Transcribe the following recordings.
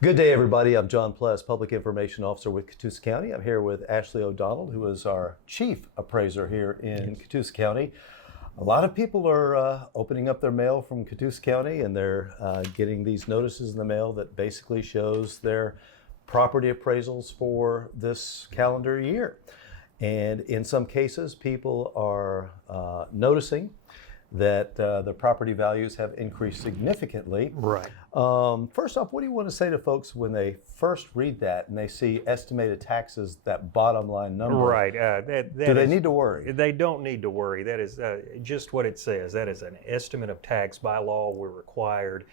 Good day, everybody. I'm John Pless, Public Information Officer with Catoosa County. I'm here with Ashley O'Donnell, who is our Chief Appraiser here in Catoosa County. A lot of people are opening up their mail from Catoosa County, and they're getting these notices in the mail that basically shows their property appraisals for this calendar year. And in some cases, people are noticing that the property values have increased significantly. Right. First off, what do you want to say to folks when they first read that and they see estimated taxes, that bottom line number? Right. Do they need to worry? They don't need to worry. That is just what it says. That is an estimate of tax. By law, we're required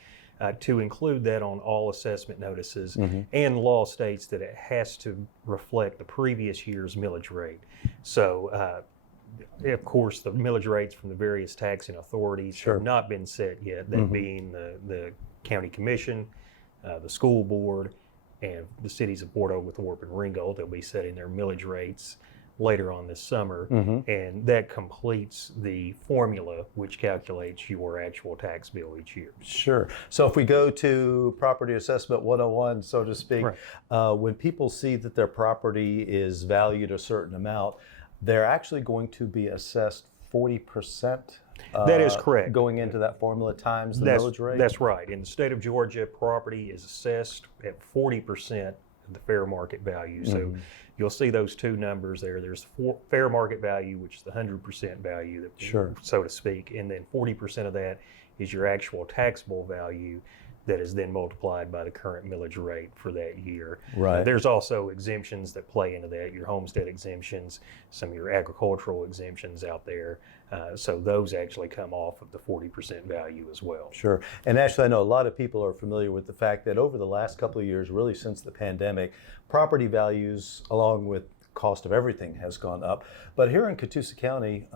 to include that on all assessment notices, and law states that it has to reflect the previous year's millage rate. So, of course, the millage rates from the various taxing authorities have not been set yet, that being the county commission, the school board, and the cities of Port Oglethorpe and Ringgold. They'll be setting their millage rates later on this summer, and that completes the formula which calculates your actual tax bill each year. Sure. So if we go to Property Assessment 101, so to speak, when people see that their property is valued a certain amount, they're actually going to be assessed 40%. That is correct. Going into that formula times the millage rate? That's right. In the state of Georgia, property is assessed at 40% of the fair market value. So you'll see those two numbers there. There's fair market value, which is the 100% value, so to speak, and then 40% of that is your actual taxable value that is then multiplied by the current millage rate for that year. Right. There's also exemptions that play into that, your homestead exemptions, some of your agricultural exemptions out there. So those actually come off of the 40% value as well. Sure. And actually, I know a lot of people are familiar with the fact that over the last couple of years, really since the pandemic, property values, along with cost of everything, has gone up. But here in Catoosa County,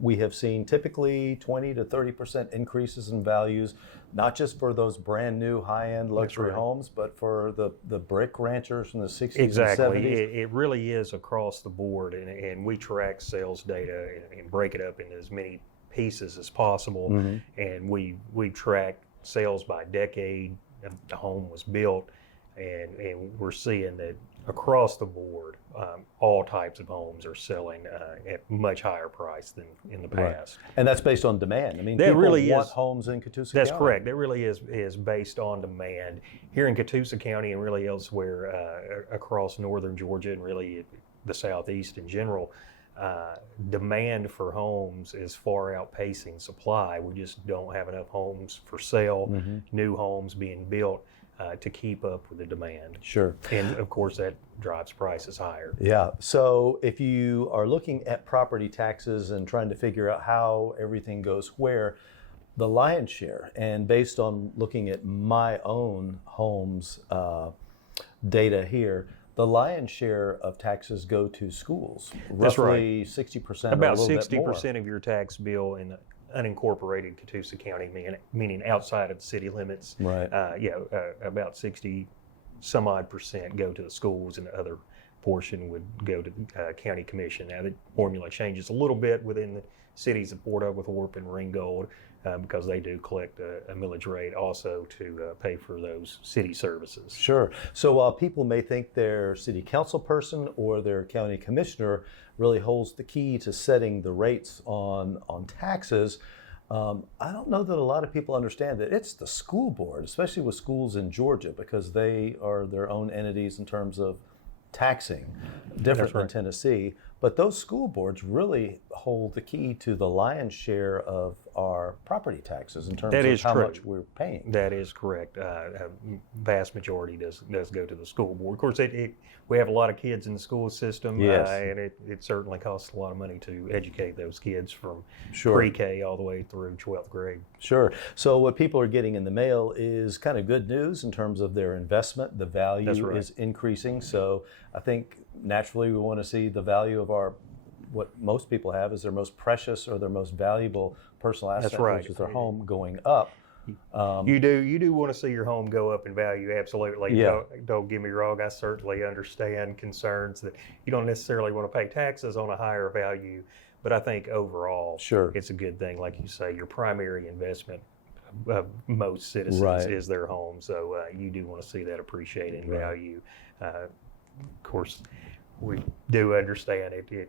we have seen typically 20 to 30% increases in values, not just for those brand new high-end luxury homes, but for the brick ranchers from the 60s and 70s. It really is across the board, and we track sales data and break it up into as many pieces as possible, and we track sales by decade the home was built, and we're seeing that across the board, all types of homes are selling at much higher price than in the past. Right. And that's based on demand. I mean, that people really want is, homes in Catoosa County. That's correct. That really is based on demand. Here in Catoosa County and really elsewhere across northern Georgia and really the southeast in general, demand for homes is far outpacing supply. We just don't have enough homes for sale, new homes being built to keep up with the demand. Sure. And of course that drives prices higher. Yeah. So if you are looking at property taxes and trying to figure out how everything goes where, the lion's share, and based on looking at my own home's data here, the lion's share of taxes go to schools. That's roughly right. 60%. About or a little 60% of your tax bill in unincorporated Catoosa County, meaning outside of the city limits. Right. About 60 some odd percent go to the schools, and the other portion would go to the county commission. Now the formula changes a little bit within the cities of Port Oglethorpe and Ringgold because they do collect a millage rate also to pay for those city services. Sure. So while people may think their city council person or their county commissioner really holds the key to setting the rates on taxes, I don't know that a lot of people understand that it's the school board, especially with schools in Georgia, because they are their own entities in terms of taxing, different than Tennessee. But those school boards really hold the key to the lion's share of our property taxes in terms of how much we're paying. That is correct. A vast majority does go to the school board. Of course, we have a lot of kids in the school system, and it certainly costs a lot of money to educate those kids from pre-K all the way through 12th grade. Sure. So what people are getting in the mail is kind of good news in terms of their investment. The value is increasing. So I think naturally we want to see the value of what most people have is their most precious or their most valuable personal asset, which is their home, going up. You do want to see your home go up in value, absolutely. Yeah. Don't get me wrong, I certainly understand concerns that you don't necessarily want to pay taxes on a higher value, but I think overall it's a good thing. Like you say, your primary investment of most citizens Right. is their home. So you do want to see that appreciated in Right. value. Of course, we do understand it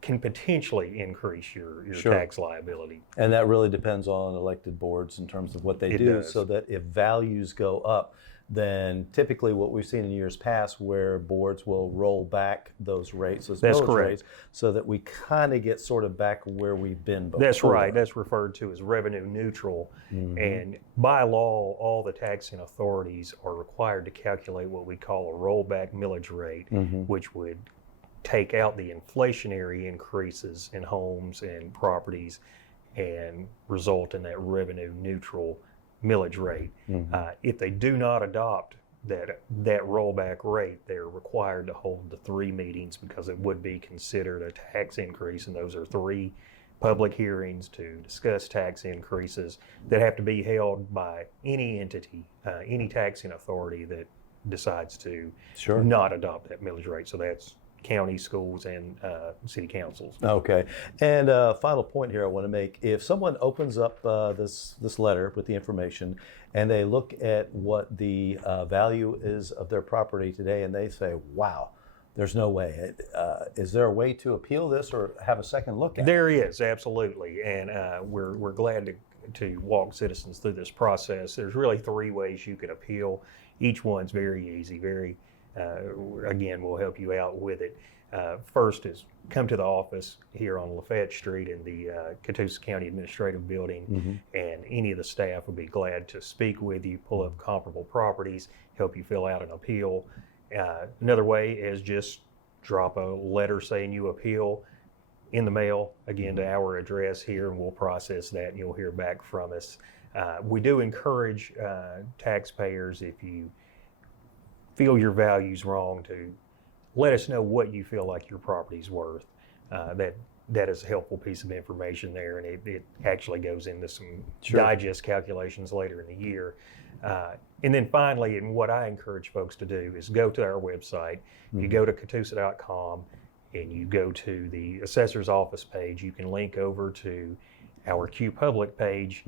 can potentially increase your Sure. tax liability. And that really depends on elected boards in terms of what they It do, does. so that if values go up, then typically what we've seen in years past where boards will roll back those rates, those That's millage correct. rates, so that we kind of get sort of back where we've been before. That's right. That's referred to as revenue neutral. And by law, all the taxing authorities are required to calculate what we call a rollback millage rate, which would take out the inflationary increases in homes and properties and result in that revenue neutral millage rate. If they do not adopt that rollback rate, they're required to hold the 3 meetings because it would be considered a tax increase, and those are 3 public hearings to discuss tax increases that have to be held by any entity, any taxing authority that decides to Sure. not adopt that millage rate. So that's county, schools, and city councils. Okay. And final point here I want to make. If someone opens up this letter with the information and they look at what the value is of their property today and they say, wow, there's no way. Is there a way to appeal this or have a second look at it? There is, absolutely. And we're glad to walk citizens through this process. There's really 3 ways you can appeal. Each one's very easy, again, we'll help you out with it. First is come to the office here on Lafayette Street in the Catoosa County Administrative Building, and any of the staff would be glad to speak with you, pull up comparable properties, help you fill out an appeal. Another way is just drop a letter saying you appeal in the mail, again, to our address here, and we'll process that and you'll hear back from us. We do encourage taxpayers, if you feel your value's wrong, to let us know what you feel like your property's worth. That is a helpful piece of information there, and it actually goes into some Sure. digest calculations later in the year. And then finally, and what I encourage folks to do is go to our website. You go to Catoosa.com and you go to the assessor's office page. You can link over to our Q Public page,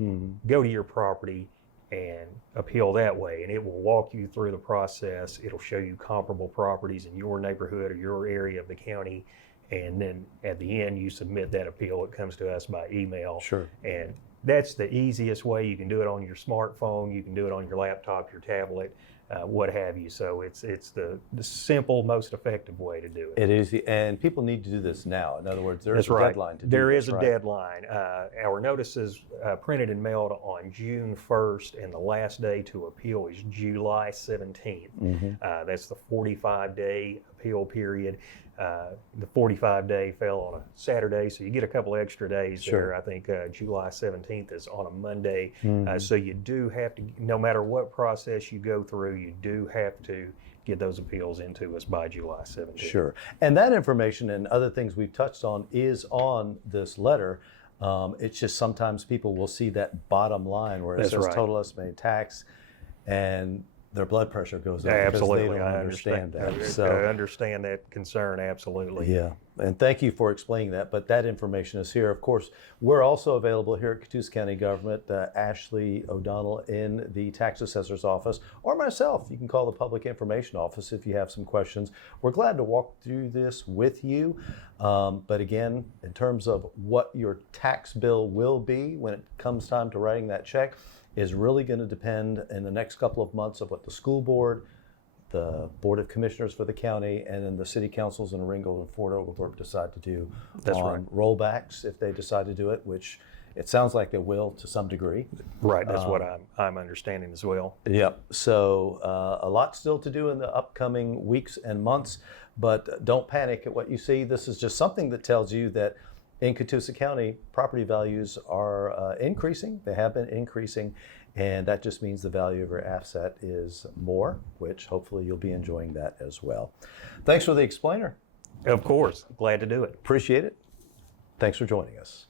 go to your property, and appeal that way, and it will walk you through the process. It'll show you comparable properties in your neighborhood or your area of the county, and then at the end you submit that appeal. It comes to us by email. Sure. And that's the easiest way. You can do it on your smartphone, you can do it on your laptop, your tablet, what have you. So it's the simple, most effective way to do it. It is, and people need to do this now. In other words, there is That's a right. deadline to do There this, is a right? deadline. Our notice is printed and mailed on June 1st, and the last day to appeal is July 17th. That's the 45-day appeal period. The 45-day fell on a Saturday, so you get a couple extra days there. I think July 17th is on a Monday. So you do have to, no matter what process you go through, you do have to get those appeals into us by July 17th. Sure. And that information and other things we've touched on is on this letter. It's just sometimes people will see that bottom line where it That's says right. total estimated tax, and their blood pressure goes up Absolutely, because they don't I understand that. I So, understand that concern, absolutely. yeah, and thank you for explaining that. But that information is here. Of course, we're also available here at Catoosa County Government. Ashley O'Donnell in the Tax Assessor's Office, or myself. You can call the Public Information Office if you have some questions. We're glad to walk through this with you. But again, in terms of what your tax bill will be when it comes time to writing that check, is really going to depend in the next couple of months of what the school board, the Board of Commissioners for the county, and then the city councils in Ringgold and Fort Oglethorpe decide to do on rollbacks, if they decide to do it, which it sounds like they will to some degree. Right, that's what I'm understanding as well. Yep. So a lot still to do in the upcoming weeks and months, but don't panic at what you see. This is just something that tells you that in Catoosa County, property values are increasing. They have been increasing, and that just means the value of your asset is more, which hopefully you'll be enjoying that as well. Thanks for the explainer. Of course, glad to do it. Appreciate it. Thanks for joining us.